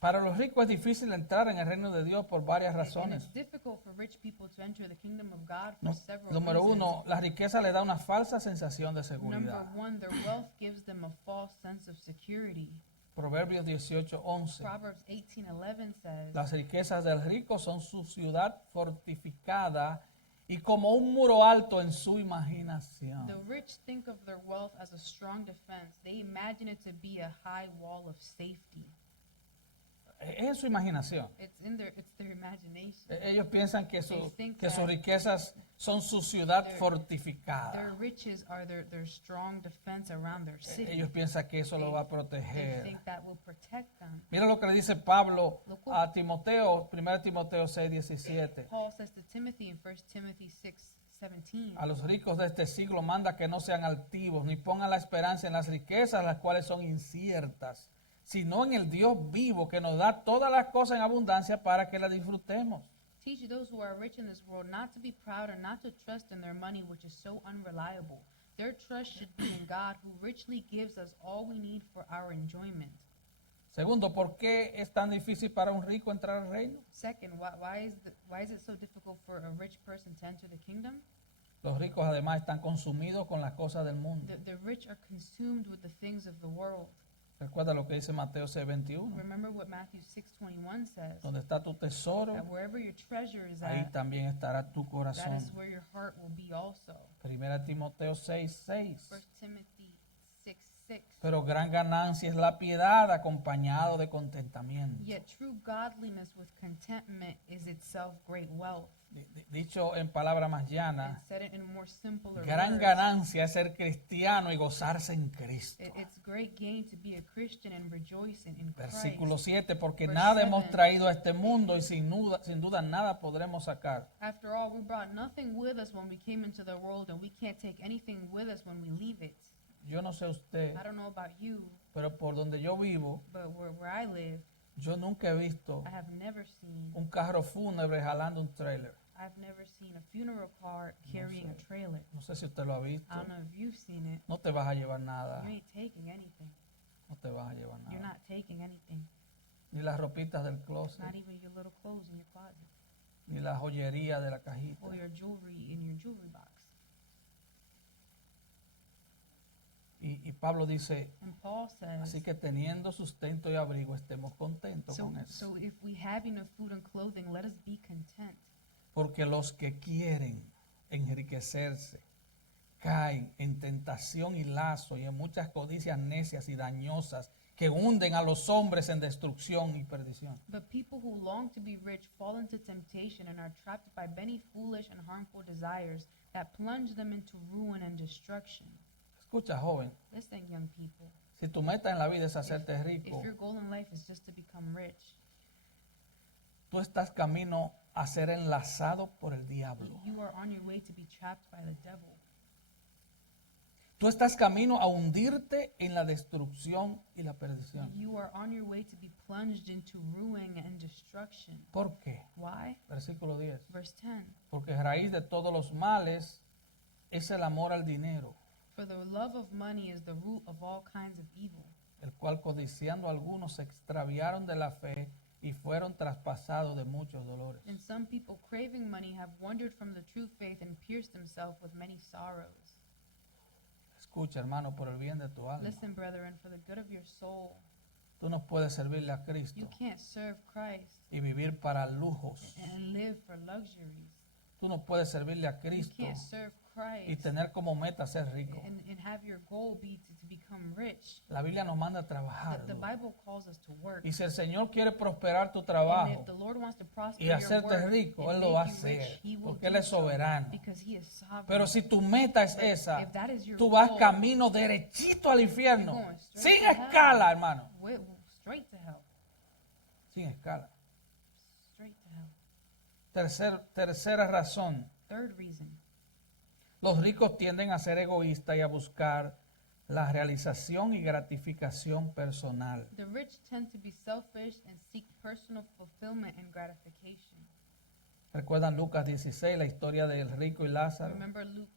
Para los ricos es difícil entrar en el reino de Dios por varias And razones. it's difficult for rich people to enter the kingdom of God for No- several Número reasons. uno, la riqueza le da una falsa sensación de Number seguridad. one, their wealth gives them a false sense of security. Proverbios 18:11. Proverbs 18:11 says, Las riquezas del rico son su ciudad fortificada y como un muro alto en su imaginación. the rich think of their wealth as a strong defense. They imagine it to be a high wall of safety. Es en su imaginación. It's their imagination. Ellos piensan que, They think que sus that riquezas son su ciudad their- fortificada. Their riches are their strong defense around their city. Ellos piensan que eso lo va a They proteger. think that will protect them. Mira lo que le dice Pablo Look a Timoteo, 1 Timoteo 6:17. Paul says to Timothy in 1 Timothy 6:17, A los ricos de este siglo manda que no sean altivos, ni pongan la esperanza en las riquezas, las cuales son inciertas, sino en el Dios vivo que nos da todas las cosas en abundancia para que las disfrutemos. teach those who are rich in this world not to be proud and not to trust in their money, which is so unreliable. Their trust should be in God, who richly gives us all we need for our enjoyment. Segundo, ¿por qué es tan difícil para un rico entrar al reino? Second, why is it so difficult for a rich person to enter the kingdom? Los ricos además están consumidos con las cosas del mundo. The rich are consumed with the things of the world. Recuerda lo que dice Mateo 6:21. Remember what Matthew 6:21 says, Donde está tu tesoro, that wherever your treasure is ahí at, también estará tu that corazón. is where your heart will be also. 1 Timoteo 6:6. 1 Timothy 6:6 6. Pero gran ganancia es la piedad acompañado de contentamiento. Yet true godliness with contentment is itself great wealth. Dicho en palabras más And llanas, said it in more simpler gran words, ganancia es ser cristiano y gozarse en Cristo. it's great gain to be a Christian and rejoicing in Versículo Christ. 7, porque Verse nada 7. hemos traído a este mundo y sin duda nada podremos sacar. After all, we brought nothing with us when we came into the world, and we can't take anything with us when we leave it. Yo no sé usted, I don't know about you, pero por donde yo vivo, but where I live, yo nunca he visto I have never seen un carro fúnebre jalando un trailer. I've never seen a funeral car carrying a trailer. No sé si usted lo ha visto. I don't know if you've seen it. No te vas a llevar nada. You ain't taking anything. No te vas a llevar You're nada. not taking anything. Ni las ropitas del closet, Not even your little clothes in your closet ni la joyería de la cajita. or your jewelry in your jewelry box. Y Pablo dice, And Paul says, así que teniendo sustento y abrigo, estemos contentos so, con eso. so if we have enough food and clothing, let us be content. Porque los que quieren enriquecerse caen en tentación y lazo y en muchas codicias necias y dañosas que hunden a los hombres en destrucción y perdición. But people who long to be rich fall into temptation and are trapped by many foolish and harmful desires that plunge them into ruin and destruction. Escucha, joven, Listen, young people, si tu meta en la vida es hacerte if rico, your goal in life is just to become rich, tú estás camino a ser enlazado por el diablo. you are on your way to be trapped by the devil. Tú estás camino a hundirte en la destrucción y la perdición. You are on your way to be plunged into ruin and destruction. ¿Por qué? Why? Versículo 10. Verse 10. Porque raíz de todos los males es el amor al dinero, For the love of money is the root of all kinds of evil, el cual codiciando algunos se extraviaron de la fe y fueron traspasados de muchos dolores. and some people craving money have wandered from the true faith and pierced themselves with many sorrows. Escucha, hermano, por el bien de tu alma. Listen, brethren, for the good of your soul, Tú no puedes servirle a Cristo you can't serve Christ y vivir para lujos. and live for luxuries. Tú no puedes servirle a You Cristo can't serve y Christ tener como meta ser rico. and have your goal be to become rich. La Biblia nos manda a trabajar. The Bible calls us to work. Y si el Señor quiere prosperar tu And trabajo if the Lord wants to prosper y your hacerte work rico, and Él lo va a make you rich, hacer, He will porque do Él es so soberano. because He is sovereign. Pero si tu meta es But esa, if that is your tú vas goal, camino derechito al infierno, you're going straight sin to hell. escala, hermano, Straight to hell. sin escala. Straight to hell. Tercera razón, Third reason. los ricos tienden a ser egoístas y a buscar la realización y gratificación personal. The rich tend to be selfish and seek personal fulfillment and gratification. ¿Recuerdan Lucas 16, la historia del rico y Lázaro? Remember Luke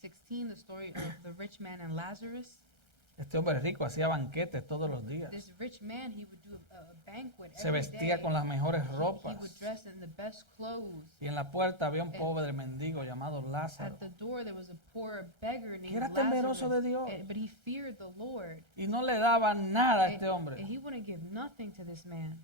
16, the story of the rich man and Lazarus? Este hombre rico hacía banquetes todos los días. This rich man, he would do a banquet Se every vestía day. con las mejores He would ropas. dress in the best clothes. Y en la puerta había un pobre mendigo llamado Lázaro. At the door there was a poor beggar named Que era temeroso Lazarus, de Dios. but he feared the Lord. Y no le daba nada a este And hombre. he wouldn't give nothing to this man.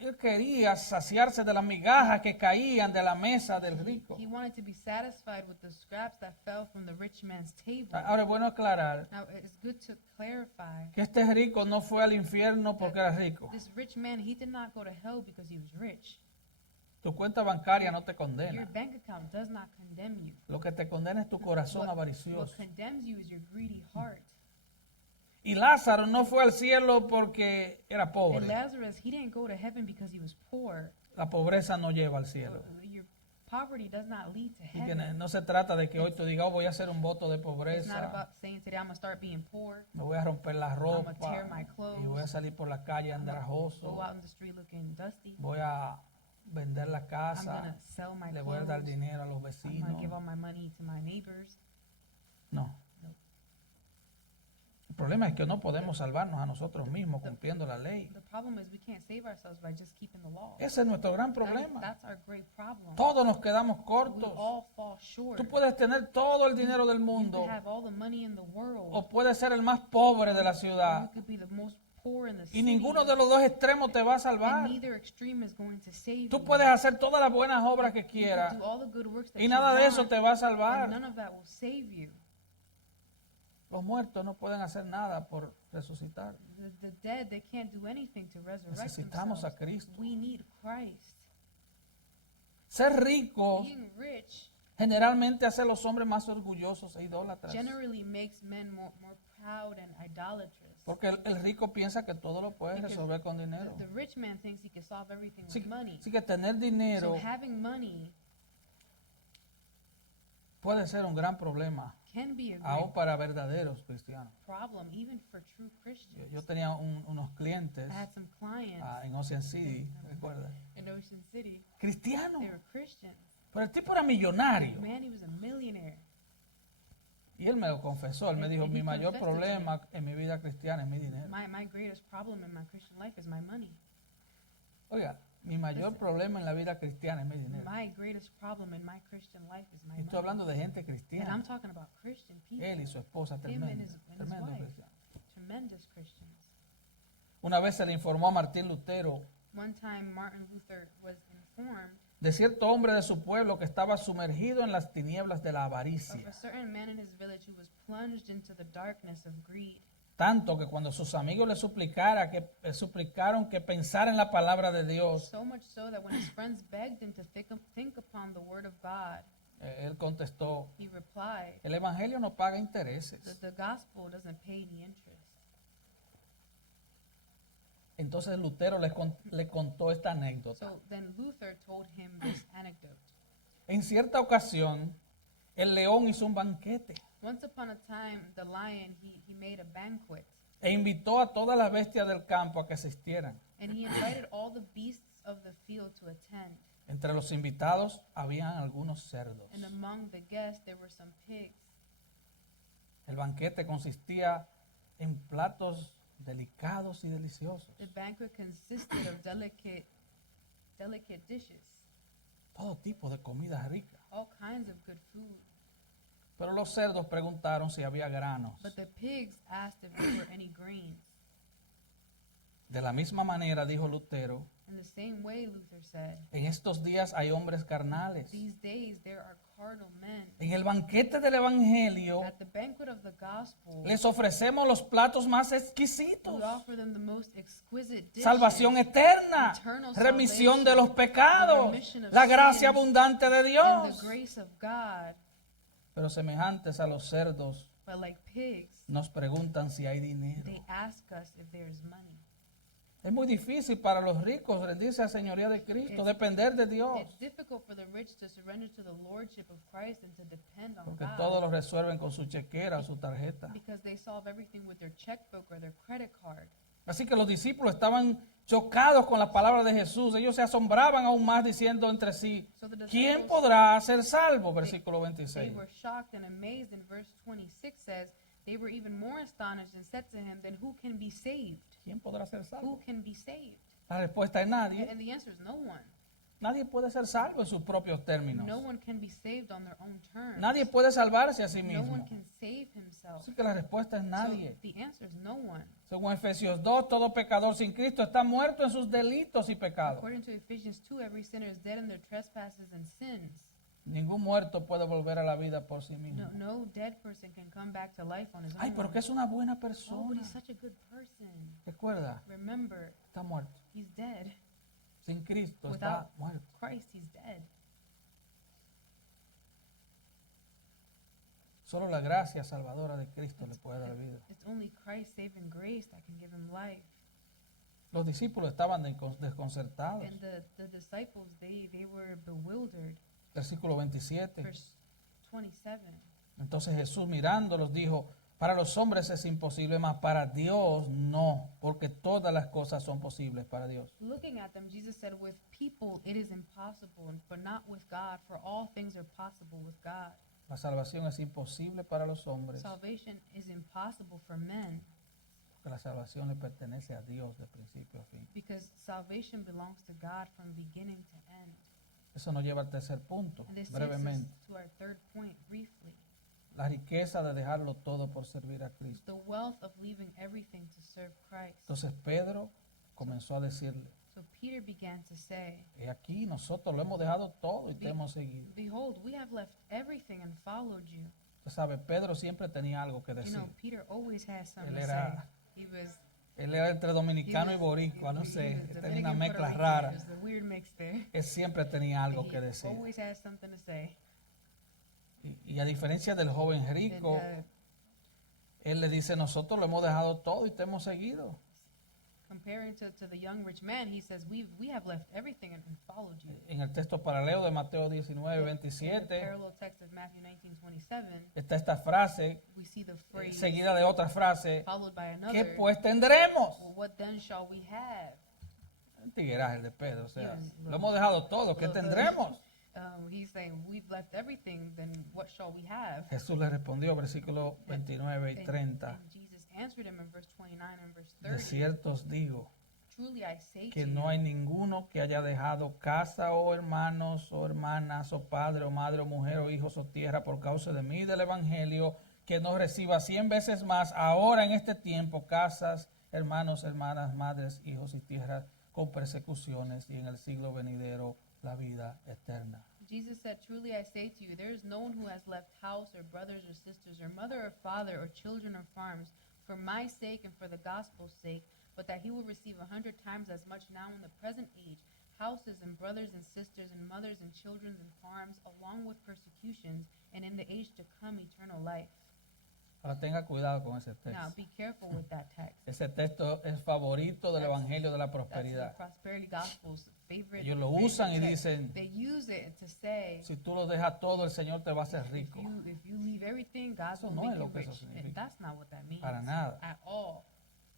Él quería saciarse de las migajas que caían de la mesa del rico. He wanted to be satisfied with the scraps that fell from the rich man's table. Ahora es bueno aclarar Now, it's good to clarify que este rico no fue al infierno porque era rico. this rich man, he did not go to hell because he was rich. Tu cuenta bancaria no te Your condena. bank account does not condemn you. Lo que te condena es tu corazón What avaricioso. condemns you is your greedy heart. Y Lázaro no fue al cielo porque era And pobre. Lazarus, he didn't go to heaven because he was poor. La pobreza no lleva al cielo. Your poverty does not lead to Y que heaven. no se trata de que hoy te diga, oh, voy a hacer un voto de It's not pobreza, about saying today I'm going to start being poor. me voy a romper la tear ropa my clothes. y voy a salir por la calle Go andrajoso, out in the street looking dusty. voy a vender la I'm going casa, to sell my le voy a dar clothes. dinero a los I'm going to vecinos. give all my money to my neighbors. No. No. El problema es que no podemos salvarnos a nosotros mismos cumpliendo la ley. The problem is we can't save ourselves by just keeping the law. Ese es nuestro gran problema. That's our great problem. Todos nos quedamos We cortos. all fall short. Tú puedes tener todo el dinero del You mundo could have all the money in the world. o puedes ser el más pobre de la Or you ciudad could be the most poor in the y city. ninguno de los dos extremos te va a And salvar. neither extreme is going to save Tú you. puedes hacer todas las buenas obras que You could quieras do all the good works that y you nada de eso want, te va a and salvar. none of that will save you. Los muertos no pueden hacer nada por resucitar. The dead, they can't do anything to resurrect Necesitamos a themselves. Cristo. We need Christ. Ser rico Being rich generalmente hace a los hombres más orgullosos e idólatras. generally makes men more proud and idolatrous. Porque el rico piensa que todo lo puede Because resolver con dinero. The rich man thinks he can solve everything Así, with money. así que tener dinero So having money puede ser un gran problema, can be a aún great para verdaderos cristianos. problem, even for true Christians. Yo tenía unos clientes I had some clients en Ocean City, ¿recuerda? in Ocean City. Cristianos. They were Christians. Pero el tipo era millonario. Man, he was a millionaire. Y él me lo confesó. Él me dijo, And mi he mayor confessed it to problema en mi vida cristiana es mi dinero. My greatest problem in my Christian life is my money. Oiga, mi mayor problema en la vida cristiana es mi dinero. My greatest problem in my Christian life is my Y estoy money. hablando de gente And I'm cristiana. talking about Christian people. Él y su esposa, Him tremendo, and his tremendo wife. cristiano. Tremendous Christians. Una vez se le informó a Martín Lutero One time Martin Luther was informed de cierto hombre de su pueblo que estaba sumergido en las tinieblas de la of avaricia. a certain man in his village who was plunged into the darkness of greed. Tanto que cuando sus amigos le suplicaron que pensara en la palabra de Dios, So much so that when his friends begged him to think upon the word of God, él contestó, he replied, el evangelio no paga intereses. the gospel doesn't pay any interest. Entonces Lutero le contó esta anécdota. So then Luther told him this anecdote. En cierta ocasión, el león hizo un banquete Once upon a time, the lion, he made a banquet, e invitó a todas las bestias del campo a que asistieran. and he invited all the beasts of the field to attend. Entre los invitados habían algunos cerdos. And among the guests, there were some pigs. El banquete consistía en platos delicados y deliciosos. The banquet consisted of delicate dishes, Todo tipo de comida rica. all kinds of good food. Pero los cerdos preguntaron si había granos. But the pigs asked if there were any grains. De la misma manera, dijo Lutero, In the same way, Luther said, en estos días hay hombres carnales. these days there are carnal men. En el banquete del Evangelio At the banquet of the gospel, les ofrecemos los platos más we exquisitos. offer them the most exquisite dishes, Salvación eterna, eternal remisión salvation, de los pecados, the remission of la gracia sins, abundante de and Dios. the grace of God. Pero semejantes a los cerdos, But like pigs, nos preguntan si hay dinero. they ask us if there's money. Es muy difícil para los ricos rendirse a la señoría de Cristo, depender de Dios, It's difficult for the rich to surrender to the lordship of Christ and to depend on porque God, todo lo resuelven con su chequera o su tarjeta. because they solve everything with their checkbook or their credit card. Así que los discípulos estaban chocados con la palabra de Jesús. Ellos se asombraban aún más diciendo entre sí, So the ¿quién disciples, podrá ser salvo? Versículo they 26. were shocked and amazed, and verse 26 says, they were even more astonished and said to him, then who can be saved? ¿Quién podrá ser Who salvo? can be saved? La respuesta es nadie. And the answer is no one. Nadie puede ser salvo en sus propios términos. No one can be saved on their own terms. Nadie puede salvarse a sí No mismo. one can save himself. Así que la respuesta es So nadie. the answer is no one. Según Efesios 2, todo pecador sin Cristo está muerto en sus delitos y pecados. According to Ephesians 2, every sinner is dead in their trespasses and sins. Ningún muerto puede volver a la vida por sí mismo. No dead person can come back to life on his Ay, own. pero que es una buena Oh, but persona. he's such a good person. Recuerda, Remember, está muerto. he's dead. Sin Cristo Without está muerto. Christ, he's dead. Solo la gracia salvadora de Cristo le puede dar vida. It's only Christ's saving grace that can give him life. Los discípulos estaban desconcertados. And the disciples, they were bewildered. Versículo 27. Verse 27. Entonces Jesús mirándolos dijo, para los hombres es imposible, mas para Dios no, porque todas las cosas son posibles para Dios. Looking at them, Jesus said, with people it is impossible, but not with God, for all things are possible with God. La salvación es imposible para los hombres, Salvation is impossible for men, porque la salvación le pertenece a Dios de principio a fin. because salvation belongs to God from beginning to end. Eso nos lleva al tercer punto, And this takes us brevemente. to our third point briefly. La riqueza de dejarlo todo por servir a Cristo. The wealth of leaving everything to serve Christ. Entonces Pedro comenzó a decirle, So Peter began to say, he aquí nosotros lo hemos dejado todo y te hemos seguido. behold, we have left everything and followed you. Usted sabe, Pedro siempre tenía algo que You decir. know, Peter always has something Él to say. era- He was entre dominicano y he boricua, no was sé, tenía Dominican, una Puerto mezcla Rican. rara. There's a weird mix there. Él siempre tenía algo He que decir. always has something to say. Y a diferencia del joven And, rico, él le dice, nosotros lo hemos dejado todo y te hemos seguido. comparing to the young rich man, he says, we have left everything and followed you. En el texto paralelo de Mateo 19, In the 27, parallel text of Matthew 19:27, está esta frase, we see the phrase seguida de otra frase, followed by ¿qué another. pues tendremos? Well, what then shall we have? Un tigueraje de Pedro, o sea, Yes, lo hemos dejado todo, ¿qué tendremos? He's saying, we've left everything, then what shall we have? Jesús le respondió, versículos 29 y 30, And Jesus answered him in verse 29 and verse de 30. cierto os digo, Truly I say que to no you, hay ninguno que haya dejado casa o hermanos o hermanas o padre o madre o mujer o hijos o tierra por causa de mí y del evangelio, que no reciba 100 veces más ahora en este tiempo casas, hermanos, hermanas, madres, hijos y tierras con persecuciones y en el siglo venidero la vida eterna. Jesus said, Truly I say to you, there is no one who has left house or brothers or sisters or mother or father or children or farms for my sake and for the gospel's sake, but that he will receive 100 times as much now in the present age, houses and brothers and sisters and mothers and children and farms, along with persecutions, and in the age to come eternal life. Ahora tenga cuidado con ese Now texto. be careful with that text. Ese texto es favorito del evangelio de la That's the prosperidad. prosperity gospel's favorite. Ellos lo favorite usan y text. dicen, They use it to say, si tú lo dejas todo, el Señor te va a hacer rico. if you leave everything, God Eso will no make es you lo que eso rich. significa. And that's not what that means Para nada. at all.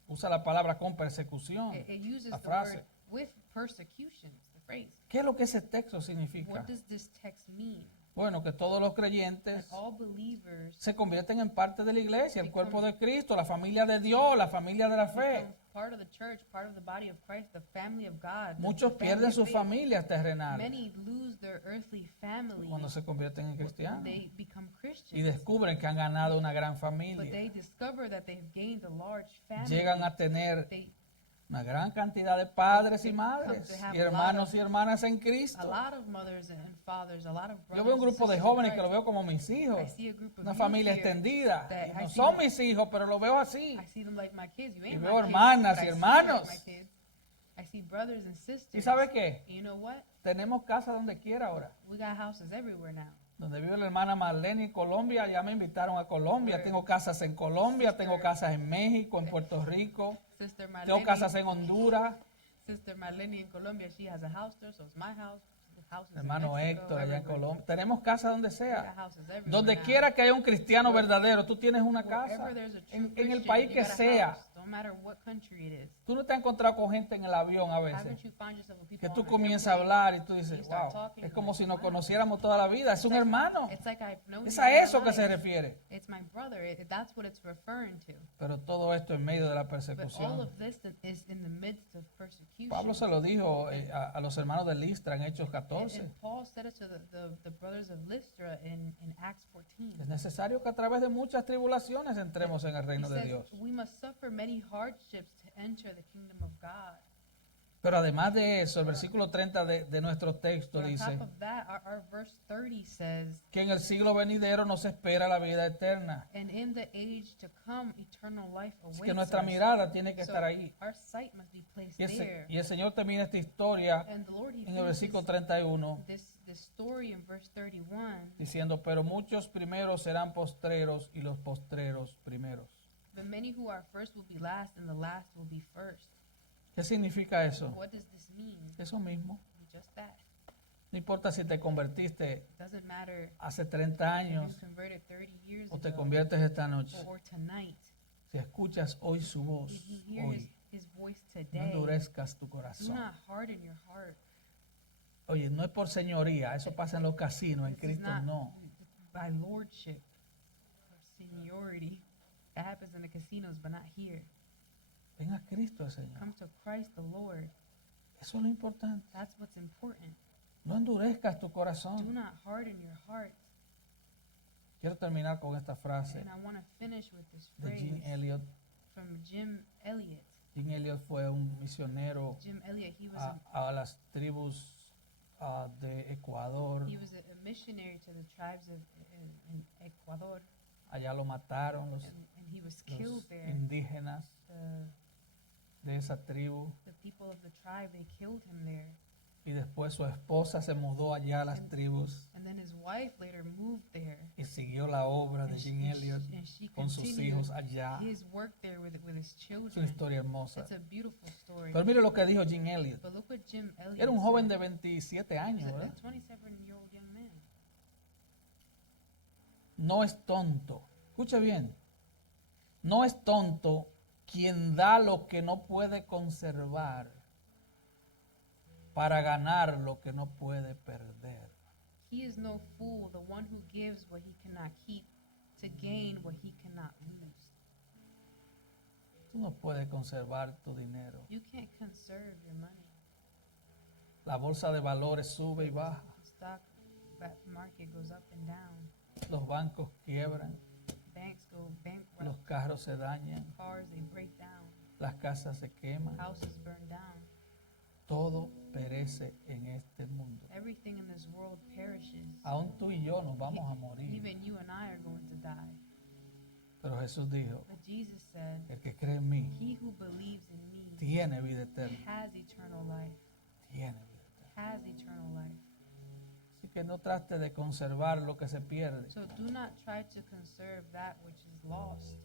Usa la palabra con persecución. It uses La the frase. word with persecutions, the phrase. ¿Qué es lo que ese texto significa? What does this text mean? Bueno, que todos los That creyentes all believers se convierten en parte de la iglesia, el cuerpo de Cristo, la familia de Dios, la familia de la fe. become part of the church, part of the body of Christ, the family of God. the Muchos family pierden of sus faith. familias terrenales Many lose their earthly family. cuando se convierten en cristianos They become y Christians. descubren que han ganado una gran But familia. they discover that they've gained a large family. Llegan a tener They, una gran cantidad de padres y madres y hermanos y hermanas en a Cristo. lot of mothers and fathers, a lot of brothers. Yo veo un and grupo de sisters in jóvenes que lo Christ. veo como mis hijos, I see a group of una youth familia here extendida. that Y I no see son them- mis hijos, pero lo veo así. I see them like my kids. You Y ain't veo my kids, hermanas but y I see them hermanos. like my kids. I see brothers and sisters. ¿Y sabe qué? And you know what? Tenemos casa donde quiera ahora. We got houses everywhere now. Donde vive la hermana Marlene en Colombia, ya me invitaron a Colombia. Where- Tengo casas en Colombia, Sister- tengo casas en México, en Puerto Rico, Sister tengo casas Marlene, en Honduras. Sister Marlene in Colombia, she has a house there, so it's my house. Houses Hermano in Mexico, Héctor allá en everywhere. Colombia. Tenemos casas donde We got sea. houses everywhere Donde now. quiera que haya un cristiano verdadero, tú tienes una casa. Wherever there's a true En el Christian, país you que got a sea. house, no matter what country it is. Tú no te has encontrado con gente en el avión a veces. Haven't you found yourself with people Que on tú the comienzas a airplane? hablar y tú You dices, start wow, talking, es como like, si nos wow. conociéramos toda la vida. Es un hermano. It's like I've known Es you a all my eso que se life. refiere. It's my brother. That's what it's referring to. Pero todo esto en medio de la But all persecución. of this is in the midst of persecution. Pablo se lo dijo a los hermanos de Listra en Hechos 14. And Paul said it to the brothers of Lystra in Acts 14. Es necesario que a través de muchas tribulaciones entremos en el He reino de says Dios. we must suffer many hardships to enter the kingdom of God. Pero además de eso, el versículo 30 de nuestro texto But on dice top of that, our verse 30 says, que en el siglo venidero nos espera la vida eterna. and in the age to come, eternal life awaits Así que nuestra us. mirada tiene que So estar ahí. our sight must be placed Y there. el Señor termina esta historia And the Lord, He en el versículo finishes 31 this story in verse 31. diciendo, pero muchos primeros serán postreros y los postreros primeros. The many who are first will be last, and the last will be first. ¿Qué significa eso? What does this mean? Eso mismo. Just that. No importa si te convertiste It doesn't matter hace 30 if años you converted 30 years o te ago conviertes esta noche. or tonight. Si escuchas hoy su voz, If you hear hoy, his voice no today, endurezcas tu do corazón. not harden your heart. Oye, no es por señoría, eso pasa en los casinos, en This is Cristo not no. by lordship or seniority. That happens in the casinos, but not here. Ven a Cristo, Señor. Come to Christ the Lord. Eso es lo importante. That's what's important. No endurezcas tu Do corazón. not harden your heart. Quiero terminar con esta frase And I want to finish with this de Jim phrase Elliot. from Jim Elliot. Jim Elliot fue un misionero Jim Elliot, he was a las tribus de Ecuador a missionary to the tribes of in Ecuador. Allá lo mataron los and he was killed there. indígenas The, de esa tribu. the people of the tribe, they killed him there. Y después su esposa se mudó allá a las tribus And then his wife later moved there. y siguió la obra de And Jim Elliot and she con sus continued hijos allá. his work there with his Es una children. historia hermosa. It's a beautiful story. Pero mire lo que dijo Jim Elliot. But look what Jim Elliot Era un joven de said. 27 He años, was a ¿verdad? 27-year-old young man. No es tonto. Escuche bien. No es tonto quien da lo que no puede conservar para ganar lo que no puede perder. He is no fool, the one who gives what he cannot keep to gain what he cannot lose. Tú no puedes conservar tu dinero. You can't conserve your money. La bolsa de valores sube y baja. The stock market goes up and down. Los bancos quiebran. Banks go bankrupt. Los carros se dañan. Cars, they break down. Las casas se queman. Houses burn down. Todo perece en este mundo. Everything in this world perishes. Aún tú y yo nos vamos a morir. Even you and I are going to die. Pero Jesús dijo, But Jesus said, el que cree en mí he who believes in me tiene vida eterna. has eternal life. Tiene vida eterna. Has eternal life. Así que no trate de conservar lo que se pierde. So do not try to conserve that which is lost.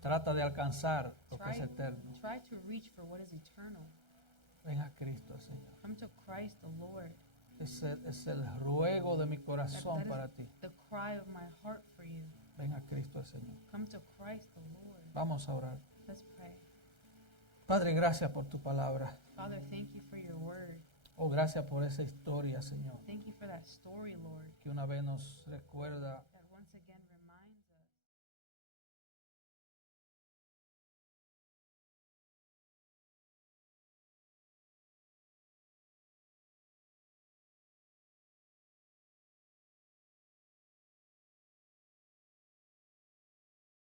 Trata de alcanzar lo que es Try, eterno. try to reach for what is eternal. Ven a Cristo, Señor. Come to Christ the Lord. Ese es el ruego de mi That, corazón that para is ti. the cry of my heart for you. Ven a Cristo, Señor. Come to Christ the Lord. Vamos a orar. Let's pray. Padre, gracias por tu palabra. Father, thank you for your word. Oh, gracias por esa historia, Señor, Thank you for that story, Lord, que una vez nos recuerda